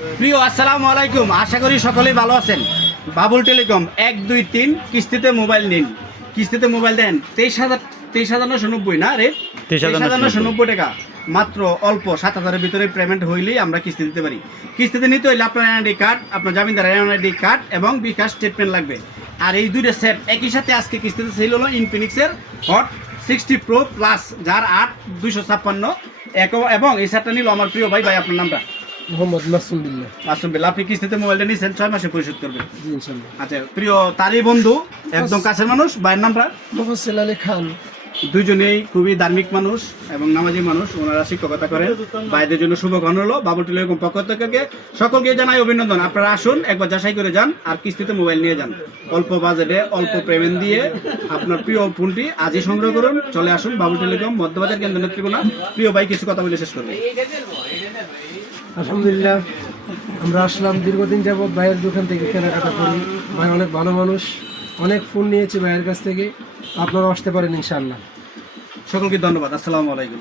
প্রিয় আসসালামু আলাইকুম, আশা করি সকলেই ভালো আছেন। বাবুল টেলিকম 1 2 3 কিস্তিতে মোবাইল নিন, কিস্তিতে মোবাইল দেন 23,990 না রে, 23,990 টাকা মাত্র। অল্প 7,000-এর ভিতরে পেমেন্ট হইলেই আমরা কিস্তি দিতে পারি। কিস্তিতে নিতে হইলে আপনার এনআইডি কার্ড, আপনার জামিনদার এনআইডি কার্ড এবং বিকাশ স্টেটমেন্ট লাগবে। আর এই দুইটা সেট একই সাথে আজকে কিস্তিতে ছিল হলো ইনফিনিক্সের হট 60 প্রো প্লাস, যার 8,256 এবং এই সেটটা নিল আমার প্রিয় ভাই। আপনার নামটা? মোহাম্মদ মাসুম বিল্লাহ। মাসুম বিল্লাহ। আপনি কিস্তিতে মোবাইলটা নিয়েছেন, 6 মাসে পরিশোধ করবেন ইনশাআল্লাহ। আচ্ছা, প্রিয় তারই বন্ধু, একদম কাছের মানুষ, ভাইয়ের নামটা? মুফাসসিল আলী খান। দুজনেই খুবই ধার্মিক মানুষ এবং নামাজি মানুষ, ওনারা শিক্ষকতা করেন। ভাইদের জন্য শুভকামনা হলো বাবুল টেলিকম পক্ষ থেকে। সকলকে জানাই অভিনন্দন। আপনারা আসুন, একবার যাচাই করে যান আর কিস্তিতে মোবাইল নিয়ে যান। অল্প বাজেটে অল্প পেমেন্ট দিয়ে আপনার প্রিয় ফোনটি আজই সংগ্রহ করুন। চলে আসুন বাবুল টেলিকম, মধ্যবাজার কেন্দ্র নেত্রকোনা। প্রিয় ভাই কিছু কথা বলে শেষ করবে। আলহামদুলিল্লাহ, আমরা আসলাম দীর্ঘদিন যাবৎ ভাইয়ের দোকান থেকে কেনাকাটা করি। ভাই অনেক ভালো মানুষ, অনেক ফোন নিয়েছি ভাইয়ের কাছ থেকে। আপনারা আসতে পারেন ইনশাআল্লাহ। সকলকে ধন্যবাদ। আসসালামু আলাইকুম।